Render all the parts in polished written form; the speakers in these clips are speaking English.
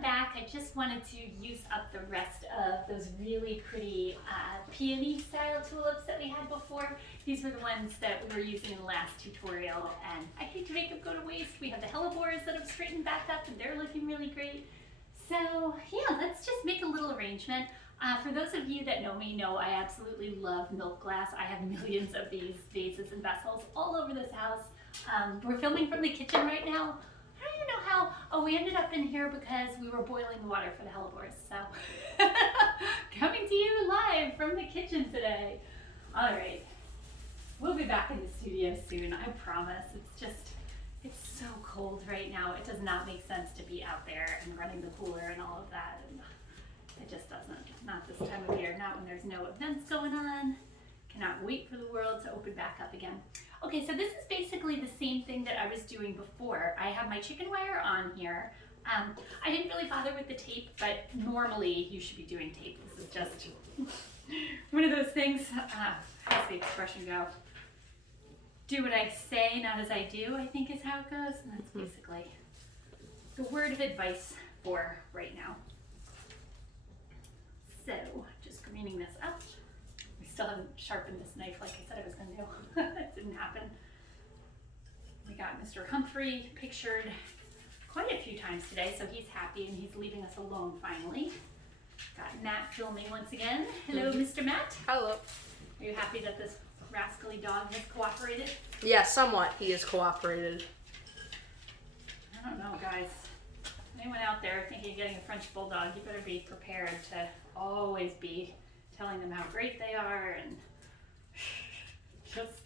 I'm back. I just wanted to use up the rest of those really pretty peony style tulips that we had before. These were the ones that we were using in the last tutorial, and I hate to make them go to waste. We have the Helleborus that have straightened back up and they're looking really great. So yeah, let's just make a little arrangement. For those of you that know me know I absolutely love milk glass. I have millions of these vases and vessels all over this house. We're filming from the kitchen right now. I don't even know how. Oh, we ended up in here because we were boiling the water for the Helleborus. So coming to you live from the kitchen today. All right, we'll be back in the studio soon, I promise. It's so cold right now. It does not make sense to be out there and running the cooler and all of that. And it just doesn't. Not this time of year. Not when there's no events going on. Cannot wait for the world to open back up again. Okay, so this is basically the same thing that I was doing before. I have my chicken wire on here. I didn't really bother with the tape, but normally you should be doing tape. This is just one of those things. How's the expression go? Do what I say, not as I do, I think is how it goes. And that's basically the word of advice for right now. So, just greening this up. We still haven't sharpened this knife like I said I was going to do. That didn't happen. We got Mr. Humphrey pictured quite a few times today, so he's happy and he's leaving us alone finally. Got Matt filming once again. Hello, Mr. Matt. Hello. Are you happy that this rascally dog has cooperated? Yeah, somewhat. He has cooperated. I don't know, guys. Anyone out there thinking of getting a French Bulldog, you better be prepared to always be telling them how great they are and just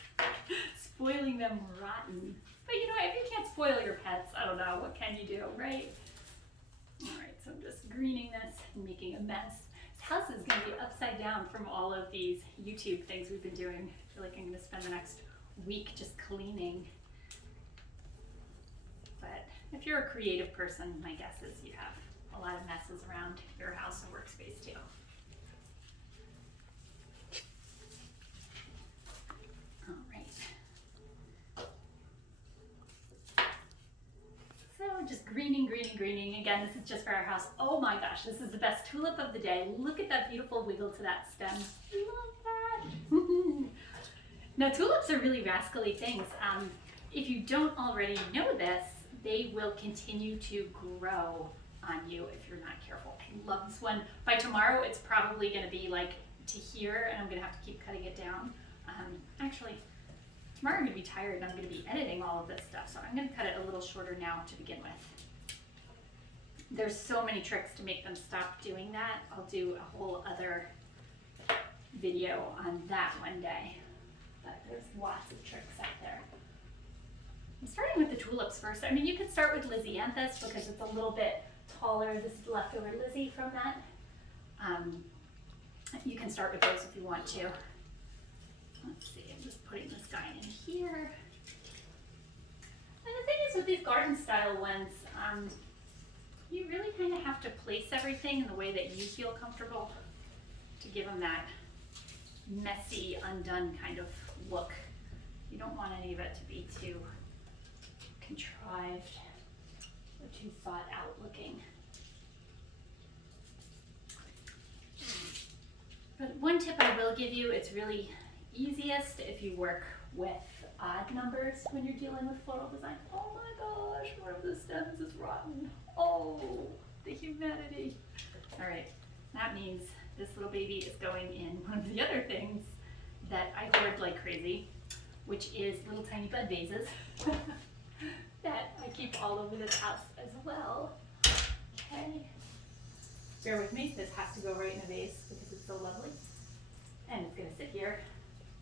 spoiling them rotten. But you know, if you can't spoil your pets, I don't know, what can you do, right? Alright, so I'm just greening this and making a mess. This house is going to be upside down from all of these YouTube things we've been doing. I feel like I'm going to spend the next week just cleaning. But if you're a creative person, my guess is you have a lot of messes around your house and workspace too. All right. So just greening. Again, this is just for our house. Oh my gosh, this is the best tulip of the day. Look at that beautiful wiggle to that stem. Love that. Now, tulips are really rascally things. If you don't already know this, they will continue to grow on you if you're not careful. I love this one. By tomorrow, it's probably going to be like to here, and I'm going to have to keep cutting it down. Actually, tomorrow I'm going to be tired, and I'm going to be editing all of this stuff, so I'm going to cut it a little shorter now to begin with. There's so many tricks to make them stop doing that. I'll do a whole other video on that one day, but there's lots of tricks out there. I'm starting with the tulips first. I mean, you could start with Lisianthus because it's a little bit taller. This is leftover Lizzie from that. You can start with those if you want to. Let's see, I'm just putting this guy in here. And the thing is with these garden style ones, you really kind of have to place everything in the way that you feel comfortable to give them that messy, undone kind of look. You don't want any of it to be too contrived or too thought out looking. But one tip I will give you, it's really easiest if you work with odd numbers when you're dealing with floral design. Oh my gosh, one of the stems is rotten. Oh, the humanity. All right, that means this little baby is going in one of the other things that I hoard like crazy, which is little tiny bud vases that I keep all over this house as well. Okay. Bear with me, this has to go right in a vase because it's so lovely. And it's gonna sit here.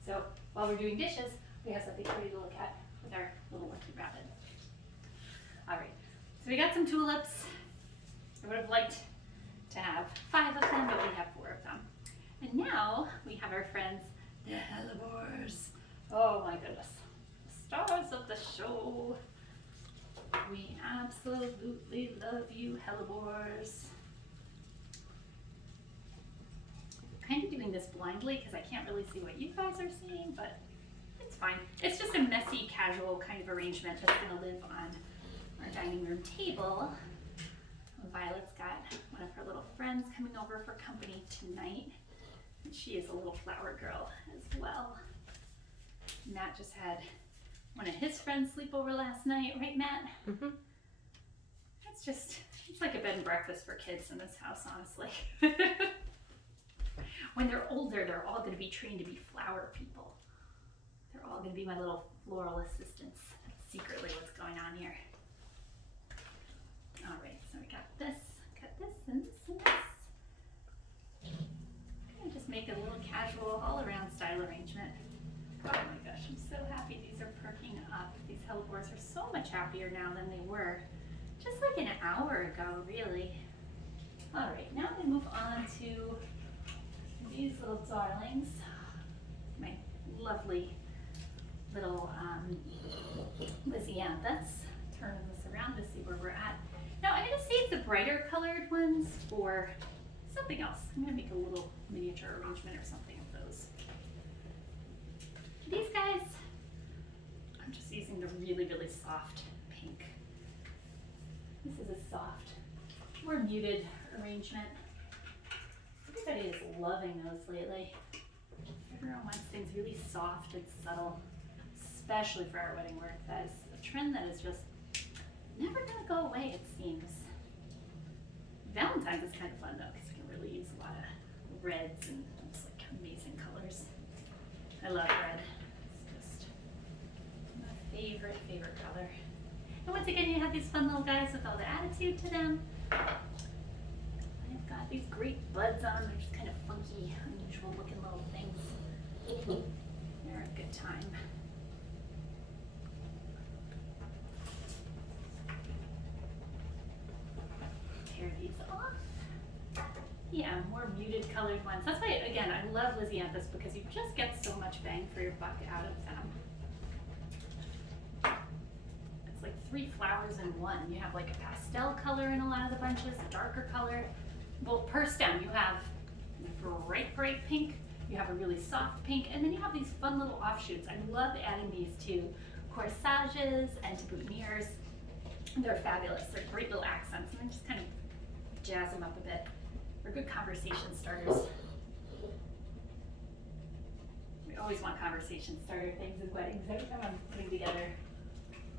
So while we're doing dishes, we have something pretty to look at with our little lucky rabbit. All right, so we got some tulips. I would have liked to have 5 of them, but we have 4 of them. And now we have our friends, the Helleborus. Oh my goodness, the stars of the show. We absolutely love you, Helleborus. Kind of doing this blindly because I can't really see what you guys are seeing, but it's fine. It's just a messy, casual kind of arrangement that's going to live on our dining room table. Violet's got friends coming over for company tonight. And she is a little flower girl as well. Matt just had one of his friends sleep over last night, right, Matt? Mm-hmm. It's like a bed and breakfast for kids in this house, honestly. When they're older, they're all going to be trained to be flower people. They're all going to be my little floral assistants. That's secretly what's going on here. All right, so we got this, and this, and this. I'm gonna just make a little casual all-around style arrangement. Oh my gosh, I'm so happy these are perking up. These Helleborus are so much happier now than they were just like an hour ago, really. All right, now I'm gonna move on to these little darlings. My lovely little Lisianthus. Turn this around to see where we're at. Now I'm gonna save the brighter colored ones for something else. I'm gonna make a little miniature arrangement or something of those. These guys, I'm just using the really, really soft pink. This is a soft, more muted arrangement. Everybody is loving those lately. Everyone wants things really soft and subtle, especially for our wedding work. That is a trend that is just never gonna go away, it seems. Valentine's is kind of fun though, because you can really use a lot of reds and just like amazing colors. I love red. It's just my favorite color. And once again, you have these fun little guys with all the attitude to them. They've got these great buds on. They're just kind of funky, unusual looking little things. They're a good time. Tear these off. Yeah, more muted colored ones. That's why, again, I love Lisianthus because you just get so much bang for your buck out of them. It's like 3 flowers in one. You have like a pastel color in a lot of the bunches, a darker color. Well, per stem, you have bright pink, you have a really soft pink, and then you have these fun little offshoots. I love adding these to corsages and to boutonnieres. They're fabulous. They're great little accents, and then just kind of jazz them up a bit. They're good conversation starters. We always want conversation starter things at weddings. Every time I'm putting together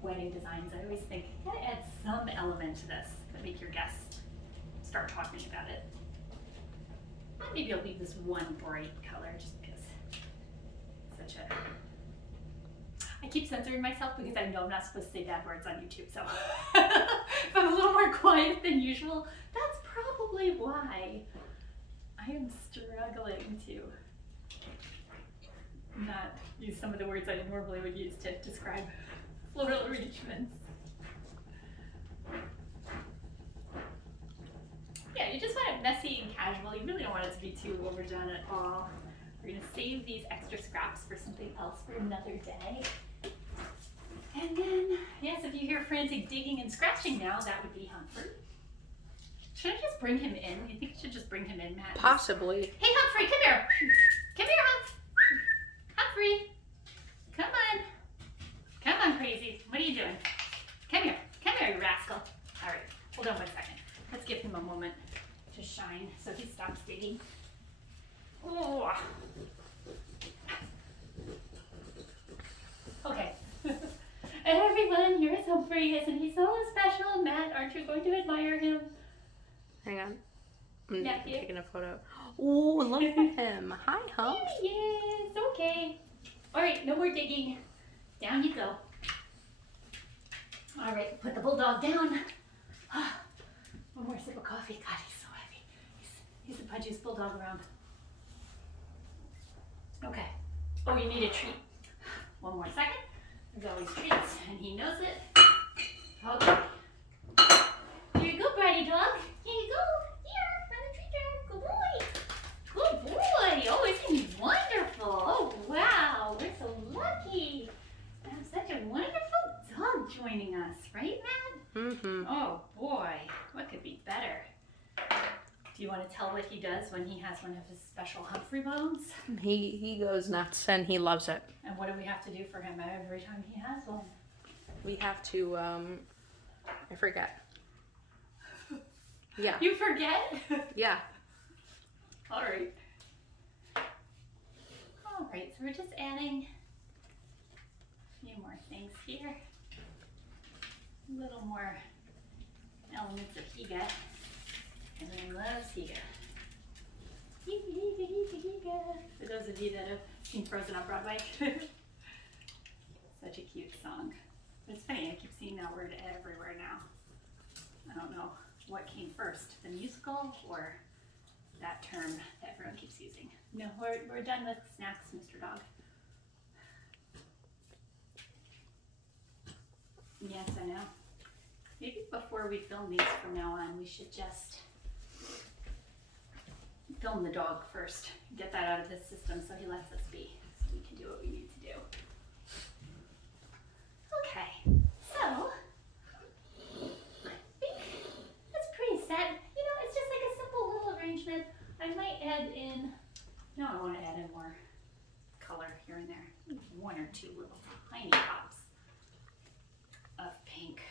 wedding designs, I always think, gotta add some element to this that make your guests start talking about it. Maybe I'll leave this one bright color just because it's such a... I keep censoring myself because I know I'm not supposed to say bad words on YouTube, so if I'm a little more quiet than usual, that's probably why I am struggling to not use some of the words I normally would use to describe floral arrangements. Yeah, you just want it messy and casual. You really don't want it to be too overdone at all. We're gonna save these extra scraps for something else for another day. And then, yes, if you hear frantic digging and scratching now, that would be Humphrey. Should I just bring him in? You think I should just bring him in, Matt? Possibly. Hey, Humphrey, come here. Come here, Humphrey. Come on. Come on, crazy. What are you doing? Come here, you rascal. All right, hold on one second. Let's give him a moment to shine so he stops digging. Oh. Okay. Everyone, here is Humphrey. Isn't he so special? Matt, aren't you going to admire him? Hang on. I'm Matthew? taking a photo. Oh, look at him. Hi, Hump. There he is. Okay. All right, no more digging. Down you go. All right, put the bulldog down. One more sip of coffee. God, he's so heavy. He's the pudgiest bulldog around. Okay. Oh, you need a treat. One more second. There's always treats, and he knows it. Okay. Here you go, bratty dog. Here you go. Here, on the treat jar. Good boy. Good boy. Oh, isn't he wonderful? Oh, wow. We're so lucky to have such a wonderful dog joining us, right, Matt? Mm-hmm. Oh, boy. What could be better? Do you want to tell what he does when he has one of his special Humphrey bones? He goes nuts and he loves it. And what do we have to do for him every time he has one? We have to, I forget. Yeah. You forget? Yeah. All right. All right, so we're just adding a few more things here. A little more elements of Higa. Everyone loves Higa. Higa, Higa, Higa, Higa. For those of you that have seen Frozen on Broadway. Such a cute song. It's funny, I keep seeing that word everywhere now. I don't know what came first, the musical or that term that everyone keeps using. No, we're done with snacks, Mr. Dog. Yes, I know. Maybe before we film these from now on, we should just film the dog first. Get that out of his system so he lets us be. So we can do what we need to do. Okay, so I think that's pretty set. You know, it's just like a simple little arrangement. I might add in, no, I want to add in more color here and there. One or two little tiny pops of pink.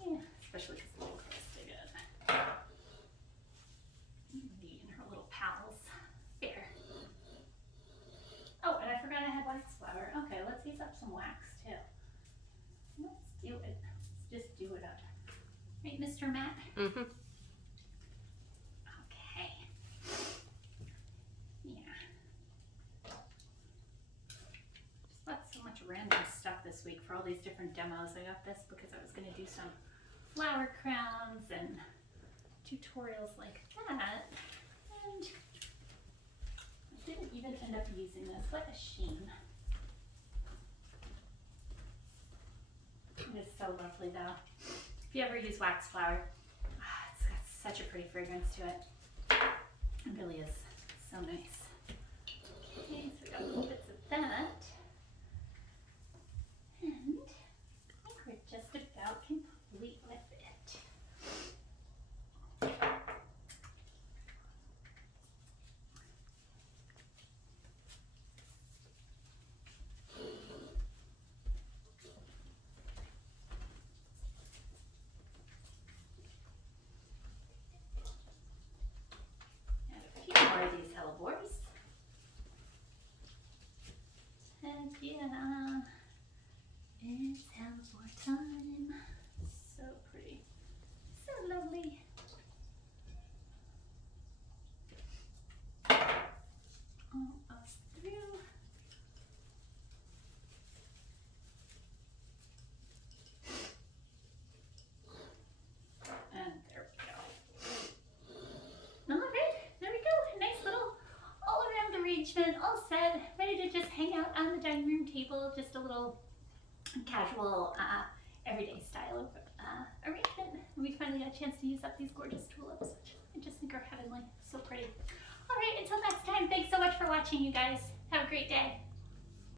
Yeah, especially because the little girl's so good. Lee and her little pals. There. Oh, and I forgot I had wax flour. Okay, let's use up some wax too. Let's do it. Let's just do it up. Right, Mr. Matt? Mm-hmm. Okay. Yeah. Just bought so much random stuff this week for all these different demos. I got this because I was going to do some flower crowns and tutorials like that. And I didn't even end up using this. What a shame. It is so lovely though. If you ever use wax flour, it's got such a pretty fragrance to it. It really is so nice. Okay, so we got little bits of that. And I think we're just about complete with it. Add a few more of these Helleborus. And yeah, it's Hellebore time. So pretty. So lovely. Almost through. And there we go. All right, there we go. A nice little all-around arrangement, all set, ready to just hang out on the dining room table. Just a little casual, everyday style of arrangement. We finally got a chance to use up these gorgeous tulips, which I just think are heavenly. So pretty. All right, until next time, thanks so much for watching, you guys. Have a great day.